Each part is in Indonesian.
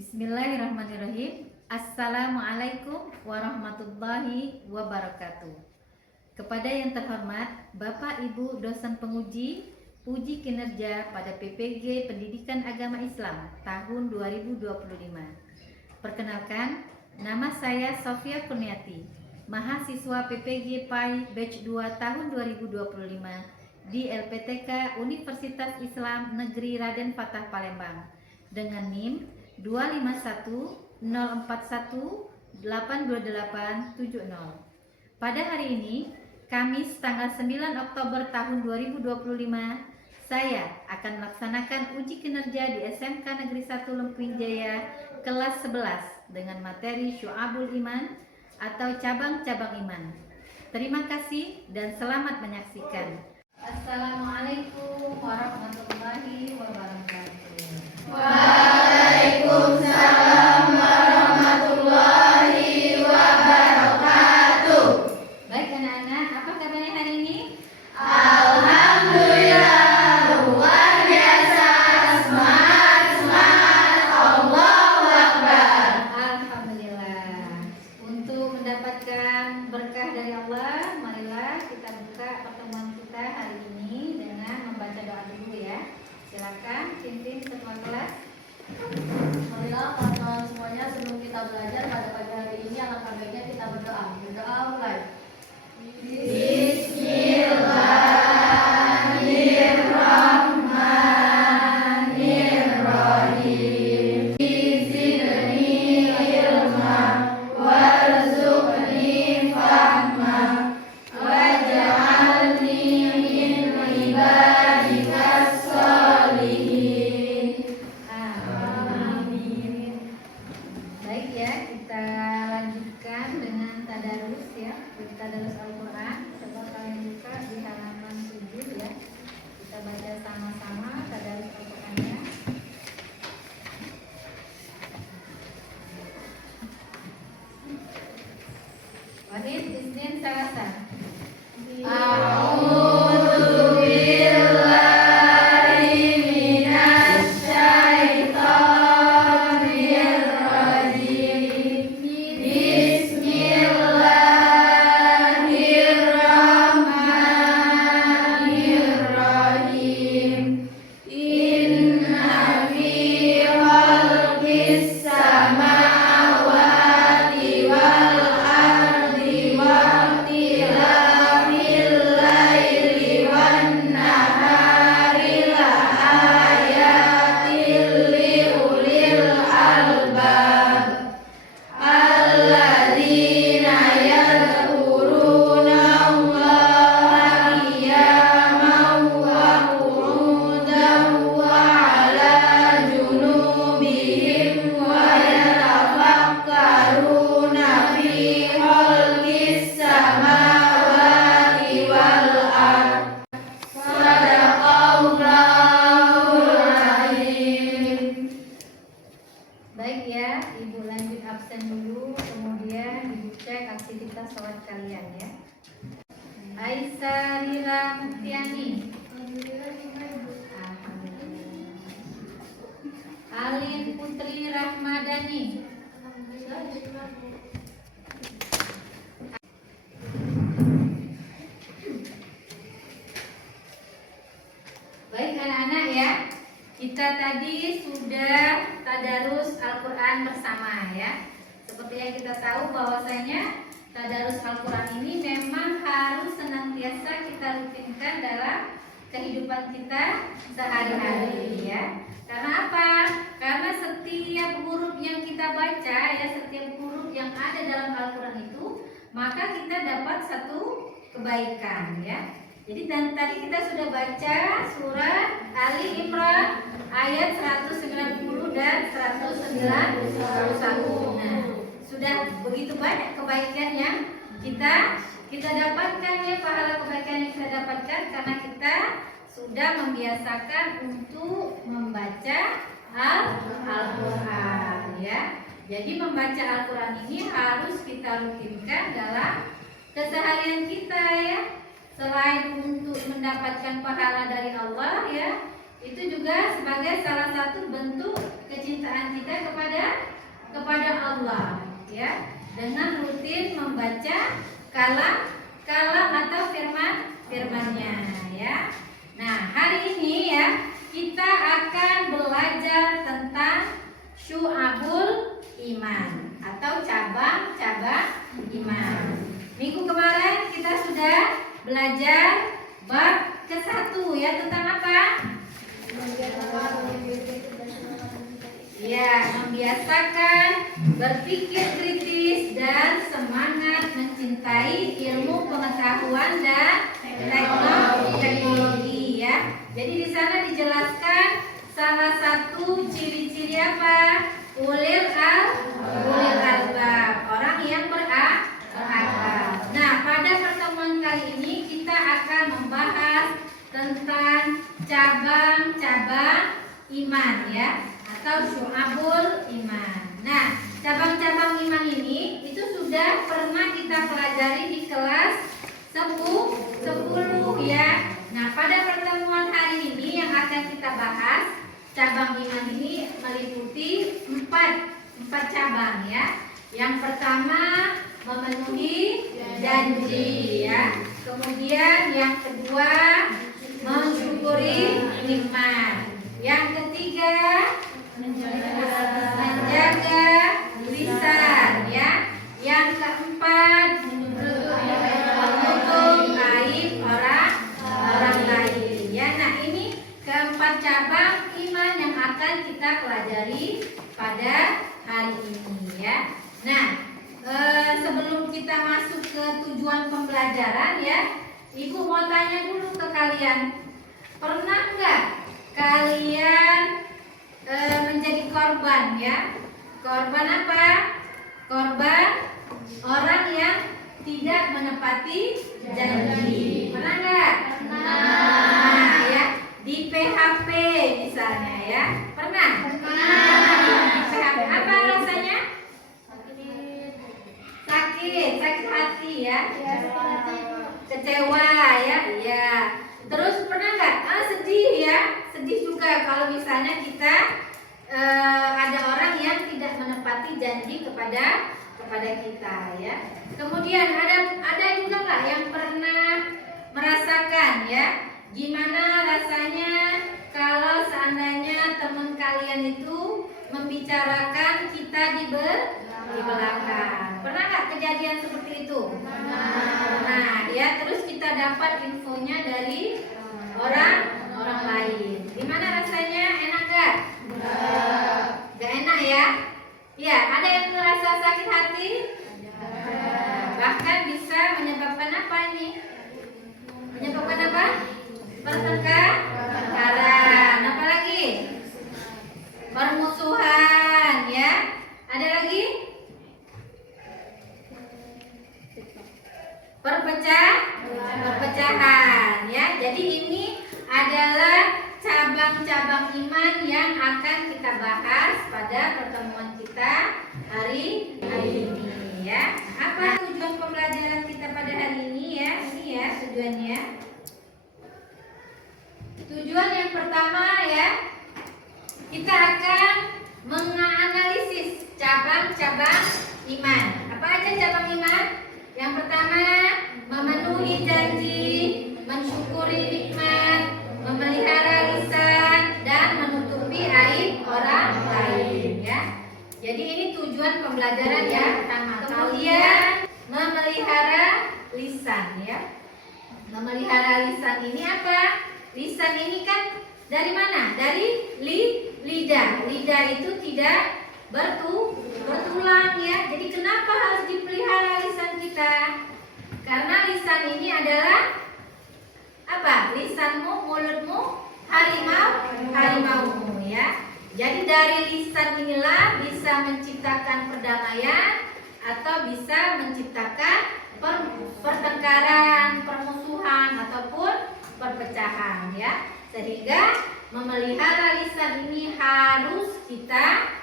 Bismillahirrahmanirrahim. Assalamualaikum warahmatullahi wabarakatuh. Kepada yang terhormat Bapak Ibu dosen penguji uji kinerja pada PPG Pendidikan Agama Islam tahun 2025. Perkenalkan, nama saya Sofia Kurniati, mahasiswa PPG PAI Batch 2 tahun 2025 di LPTK Universitas Islam Negeri Raden Fatah Palembang dengan NIM 25104182870. Pada hari ini, Kamis tanggal 9 Oktober tahun 2025, saya akan melaksanakan uji kinerja di SMK Negeri 1 Lempuying Jaya kelas 11 dengan materi Syu'abul Iman atau cabang-cabang iman. Terima kasih dan selamat menyaksikan. Assalamualaikum warahmatullahi wabarakatuh. Waalaikumsalam warahmatullahi wabarakatuh. Baik anak-anak, apa kabarnya hari ini? Alhamdulillah, luar biasa. Semangat, Allahu Akbar. Alhamdulillah. Untuk mendapatkan berkah dari Allah, marilah kita buka pertemuan kita hari ini dengan membaca doa dulu ya. Silakan pimpin ketua kelas. Marilah kawan-kawan semuanya, sebelum kita belajar pada pagi hari ini, alangkah baiknya kita berdoa. Berdoa mulai. Bismillahirrahmanirrahim. Zidni ilma warzuqni fahma waj'alni min ibadikas sholihin. Amin. Baik ya, kita lanjutkan dengan tadarus ya. Tadarus Al-Quran. Coba kalian buka di halaman 7 ya. Kita baca sama-sama tadarus Al-Qurannya. Wahid, Isnin, Salasa. A'udzu billahi minasy syaithanir rajim. Bismillahirrahmanirrahim. Inna fi khalqis samawati wal ardi wa ikhtilafil laili wan nahari la ayatin li ulil albab alladzina yadhkuruna Allaha qiyaman wa qu'udan wa 'ala junubihim wa yatafakkaruna fi khalqis samawati wal ard. Shadaqallahul azim. Baik ya, Ibu lanjut absen dulu, kemudian Ibu cek aktivitas sholat kalian ya. Aisyah Rira Muktiani. Alhamdulillah. Alin Putri Rahmadani. Baik anak-anak ya, kita tadi sudah tadarus Al-Quran bersama ya. Seperti yang kita tahu bahwasanya tadarus Al-Quran ini memang harus senantiasa kita rutinkan dalam kehidupan kita sehari-hari ya. Karena apa? Karena setiap huruf yang kita baca ya, setiap huruf yang ada dalam Al-Quran itu, maka kita dapat satu kebaikan ya. Jadi tadi kita sudah baca surat Ali Imran ayat 190 dan 191. Nah, sudah begitu banyak kebaikan yang kita dapatkan ya, pahala kebaikan yang kita dapatkan karena kita sudah membiasakan untuk membaca Al-Quran ya. Jadi membaca Al-Quran ini harus kita rutinkan dalam keseharian kita ya. Selain untuk mendapatkan pahala dari Allah ya, itu juga sebagai salah satu bentuk kecintaan kita kepada kepada Allah ya, dengan rutin membaca kalam atau firman-nya ya. Nah, hari ini ya kita akan belajar tentang syu'abul iman atau cabang-cabang iman. Minggu kemarin kita sudah belajar bab ke-1 ya, tentang apa? Ya, membiasakan berpikir kritis dan semangat mencintai ilmu pengetahuan dan teknologi ya. Jadi di sana dijelaskan salah satu ciri-ciri apa? Ulil albab, orang yang berakal. Nah, pada pertemuan kali ini kita akan membahas tentang cabang-cabang iman ya, atau syu'abul iman. Nah, cabang-cabang iman ini itu sudah pernah kita pelajari di kelas 10 ya. Nah, pada pertemuan hari ini yang akan kita bahas, cabang iman ini meliputi empat cabang ya. Yang pertama memenuhi janji ya. Kemudian yang kedua mensyukuri nikmat. Yang ketiga menjaga lisan ya. Yang keempat menutup aib orang lain ya. Nah, ini keempat cabang iman yang akan kita pelajari pada hari ini ya. Nah, sebelum kita masuk ke tujuan pembelajaran ya, Ibu mau tanya dulu ke kalian, pernah nggak kalian menjadi korban ya? Korban apa? Korban orang yang tidak menepati janji. Pernah nggak? Nah ya, di PHP misalnya ya. Pernah? Di PHP apa rasanya? Sakit hati ya. Kecewa ya. Iya. Terus pernah nggak? Sedih ya. Sedih juga kalau misalnya kita ada orang yang tidak menepati janji kepada kita ya. Kemudian ada juga nggak yang pernah merasakan ya, gimana rasanya kalau seandainya teman kalian itu membicarakan kita di belakang? Pernah nggak kejadian seperti itu? Nah ya, terus kita dapat infonya dari orang lain. Gimana rasanya? Enak nggak? Gak enak ya? Ya, ada yang merasa sakit hati? Bahkan bisa menyebabkan apa ini? Menyebabkan apa? Pertengkaran. Apa lagi? Permusuhan ya. Ada lagi? Perpecahan ya. Jadi ini adalah cabang-cabang iman yang akan kita bahas pada pertemuan kita hari ini ya. Apa tujuan pembelajaran kita pada hari ini ya? Ini ya tujuannya. Tujuan yang pertama ya, kita akan menganalisis cabang-cabang iman. Apa aja cabang iman? Yang pertama memenuhi janji, mensyukuri nikmat, memelihara lisan, dan menutupi aib orang lain ya. Jadi ini tujuan pembelajaran ya. Pertama, kalian memelihara lisan ya. Memelihara lisan ini apa? Lisan ini kan dari mana? Dari lidah. Lidah itu tidak bertulang ya. Jadi kenapa harus dipelihara lisan kita? Karena lisan ini adalah apa? Lisanmu, mulutmu, harimaumu ya. Jadi dari lisan inilah bisa menciptakan perdamaian atau bisa menciptakan pertengkaran, permusuhan ataupun perpecahan ya. Sehingga memelihara lisan ini harus kita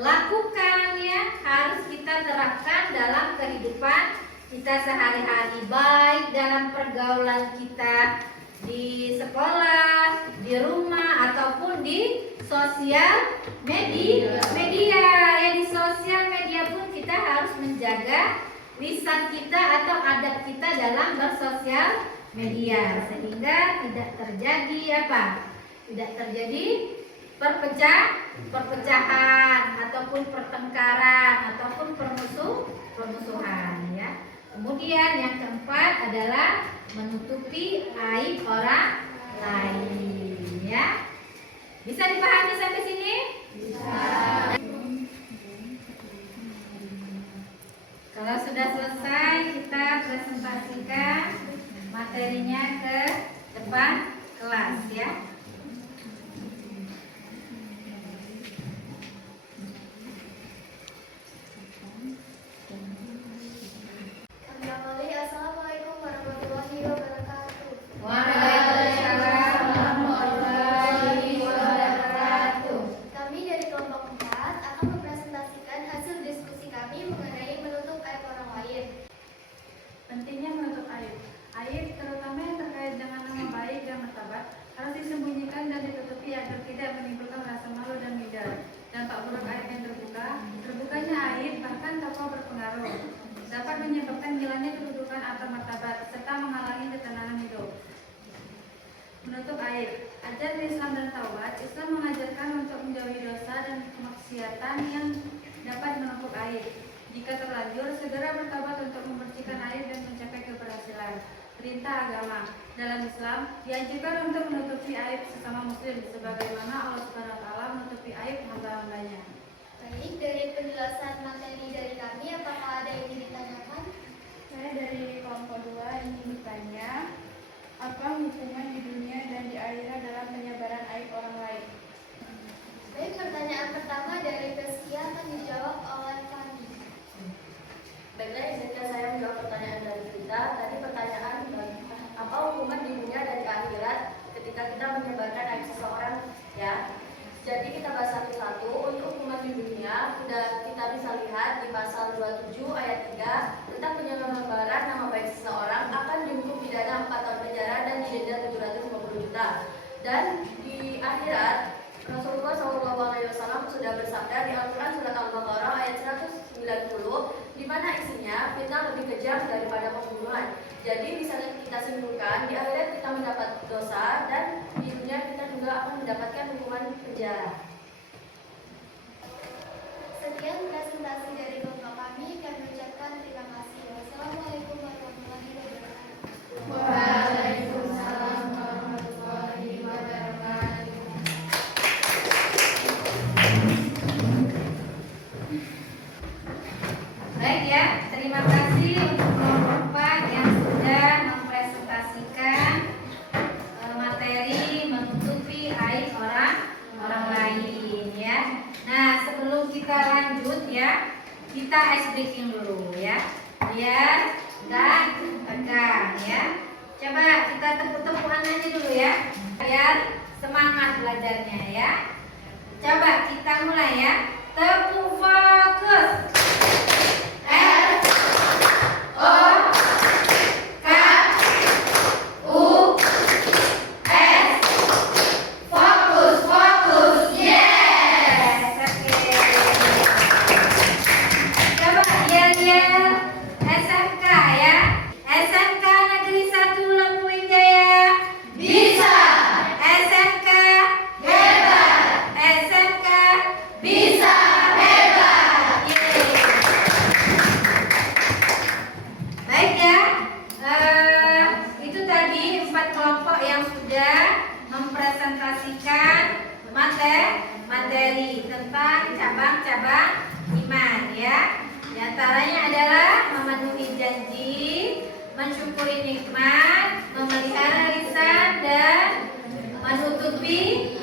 lakukan ya, harus kita terapkan dalam kehidupan kita sehari-hari, baik dalam pergaulan kita di sekolah, di rumah ataupun di sosial media ya. Di sosial menjaga lisan kita atau adab kita dalam bersosial media sehingga tidak terjadi apa? Tidak terjadi perpecahan ataupun pertengkaran ataupun permusuhan ya. Kemudian yang keempat adalah menutupi aib orang lain ya. Bisa dipahami sampai sini? Bisa. Kalau sudah selesai kita presentasikan materinya ke depan kelas ya. Assalamualaikum warahmatullahi wabarakatuh. Waalaikumsalam warahmatullahi wabarakatuh. Kami dari kelompok 4 akan mempresentasikan hasil diskusi kami mengenai menutup aib orang lain. Pentingnya menutup aib. Aib terutama yang terkait dengan nama baik dan martabat harus disembunyikan dan ditutupi agar tidak menimbulkan rasa malu dan minder. Dampak buruk aib yang terbukanya aib bahkan tanpa berpengaruh dapat menyebabkan hilangnya kedudukan atau martabat serta menghalangi ketenangan hidup. Menutup aib. Ajaran Islam dan Taubat, Islam mengajarkan untuk menjauhi dosa dan kemaksiatan yang dapat menumpuk aib. Jika terlanjur, segera bertobat untuk membersihkan aib dan mencapai keberhasilan. Perintah agama dalam Islam dianjurkan untuk menutupi aib sesama muslim sebagaimana Allah Subhanahu wa taala menutupi aib hamba-hambanya. Baik, dari penjelasan materi dari kami, apakah ada yang ingin ditanyakan? Saya dari kelompok 2 ingin bertanya, apa hukuman di dunia dan di akhirat dalam penyebaran aib orang lain? Baik, pertanyaan pertama dari Veskia akan dijawab oleh Fani. Baiklah, izinkan saya menjawab pertanyaan dari kita. Tadi pertanyaan apa hukuman di dunia dan di akhirat ketika kita menyebarkan aib seseorang ya. Jadi kita bahas satu-satu. Untuk hukuman di dunia sudah kita bisa lihat di pasal 27 ayat 3 tentang penyebaran nama baik seseorang akan dihukum pidana 4 tahun penjara dan didenda 750 juta. Dan di akhirat Rasulullah SAW sudah bersabda di Al-Quran surat Al-Baqarah ayat 190 di mana isinya fitnah lebih kejam daripada pembunuhan. Jadi bisa kita simpulkan di akhirat kita mendapat dosa dan di dunia kita juga akan mendapatkan hukuman penjara. Sekian presentasi dari kelompok kami. Kami ucapkan terima kasih. Wassalamualaikum warahmatullahi wabarakatuh. Waalaikumsalam warahmatullahi wabarakatuh. Baik ya, terima kasih untuk kelompok 4 yang sudah mempresentasikan materi menutupi aib orang lain ya. Nah, sebelum kita lanjut ya, kita ice breaking dulu ya, biar nggak tegang ya. Coba kita tepuk-tepukan aja dulu ya, biar semangat belajarnya ya. Coba kita mulai ya. Tepuk fokus. R O K U S. Fokus, fokus. Yes. Oke. Coba yel-yel SMK ya. SMK Negeri 1 Lempuing Jaya. Bisa. SMK hebat. SMK bisa hebat. Yeay. Baik ya. Itu tadi 4 kelompok yang sudah mempresentasikan materi tentang cabang-cabang iman ya. Di antaranya adalah memenuhi janji, mensyukuri nikmat, memelihara lisan dan menutupi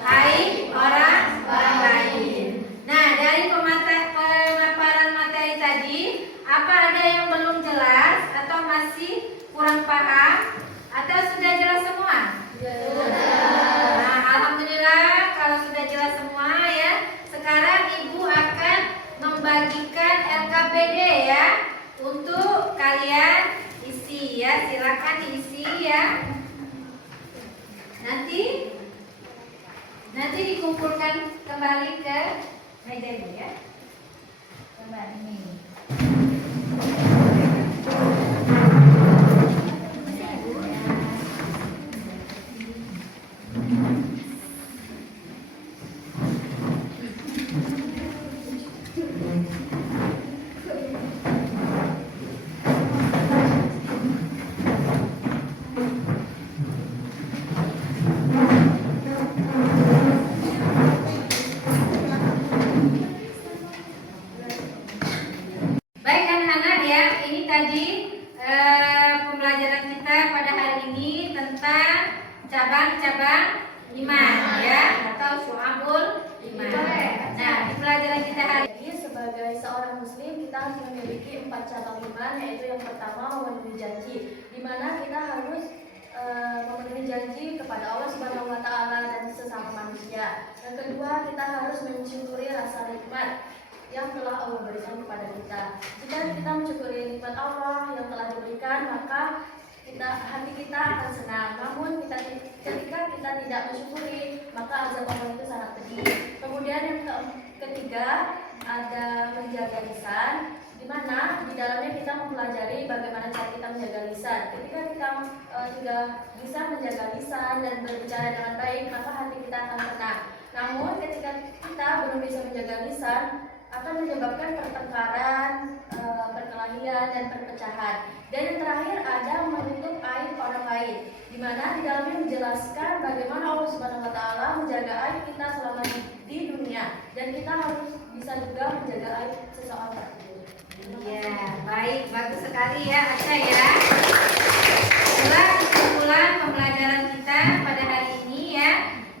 aib orang lain. Nah, dari pemaparan materi tadi, apa ada yang belum jelas atau masih kurang paham atau sudah jelas semua? Nah, alhamdulillah kalau sudah jelas semua ya. Sekarang Ibu akan membagikan LKPD ya untuk kalian isi ya. Silakan diisi ya. Nanti dikumpulkan kembali ke meja Ibu ya. Coba ini. sebagai seorang muslim kita harus memiliki 4 cabang iman, yaitu yang pertama memenuhi janji, di mana kita harus memenuhi janji kepada Allah Subhanahu wa taala dan sesama manusia. Yang kedua, kita harus mensyukuri rasa nikmat yang telah Allah berikan kepada kita. Jika kita mensyukuri nikmat Allah yang telah diberikan, maka hati kita akan senang. Namun ketika kita tidak mensyukuri, maka azab Allah itu sangat pedih. Kemudian yang ketiga, ada menjaga lisan, di mana di dalamnya kita mempelajari bagaimana cara kita menjaga lisan. Ketika kita sudah bisa menjaga lisan dan berbicara dengan baik, maka hati kita akan tenang. Namun ketika kita belum bisa menjaga lisan, akan menyebabkan pertengkaran, perkelahian, dan perpecahan. Dan yang terakhir ada menutup aib orang lain, di mana di dalamnya menjelaskan bagaimana Allah Subhanahu wa taala menjaga aib kita selama di dunia, dan kita harus bisa juga menjaga aib seseorang tersebut. Ya, baik, bagus sekali ya Aca ya. Itulah kesimpulan pembelajaran kita pada hari ini ya.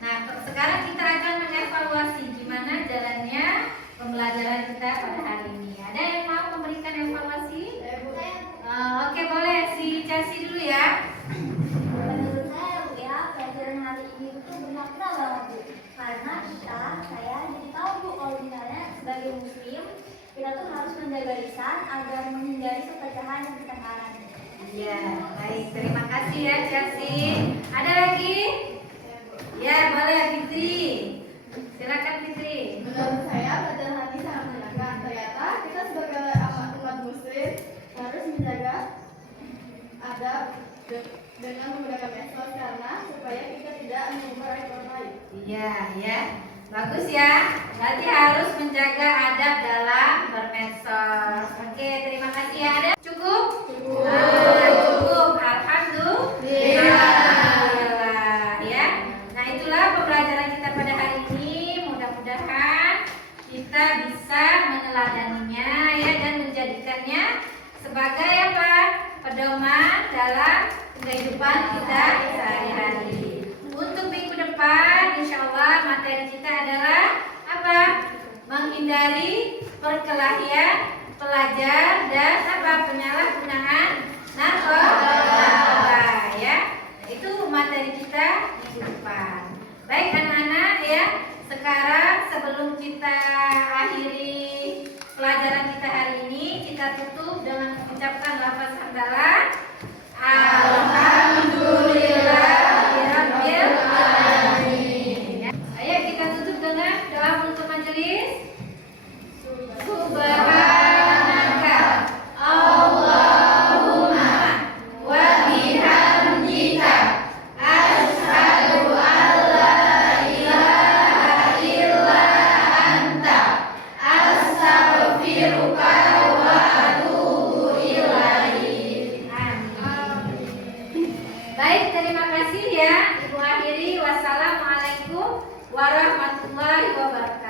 Nah, sekarang kita akan mengevaluasi gimana jalannya pembelajaran kita pada hari ini. Ada yang mau memberikan evaluasi? Oke, boleh si Chelsea dulu ya. Menurut saya Bu ya, pelajaran hari ini itu bermakna banget Bu. Karena saya jadi tahu Bu, kalau misalnya sebagai muslim kita tuh harus menjaga lisan agar menghindari perpecahan dan pertengkaran. Iya, baik. Terima kasih ya Chelsea. Ada lagi? Ya, boleh Fitri. Silakan Fitri. Menurut saya pelajaran hari ini sangat menyenangkan. Ternyata kita sebagai umat muslim harus menjaga adab dengan menggunakan medsos karena supaya kita tidak mengumbar aib orang lain. Iya, ya. Bagus ya. Berarti harus menjaga adab dalam bermedsos. Oke, terima kasih ya. Ada? Cukup? Cukup. Cukup. Alhamdulillah. Ya. Nah, itulah pembelajaran kita pada hari ini. Mudah-mudahan kita bisa meneladaninya ya dan menjadikannya sebagai apa? Pedoman dalam kehidupan kita sehari-hari. Untuk minggu depan, insya Allah materi kita adalah apa? Menghindari perkelahian pelajar dan apa? Penyalahgunaan narkoba. Ya, itu materi kita minggu depan. Baik anak-anak ya. Sekarang sebelum kita akhiri pelajaran kita hari ini, kita tutup dengan mengucapkan lafaz hamdalah. Alhamdulillahirabbil alamin. Ayo kita tutup dengan doa penutup majelis. Subhanaka Allahumma wa bihamdika asyhadu an la ilaha illa anta astaghfiruka wa atubu ilaik. Amin. Baik, terima kasih ya. Ibu akhiri. Wassalamualaikum warahmatullahi wabarakatuh.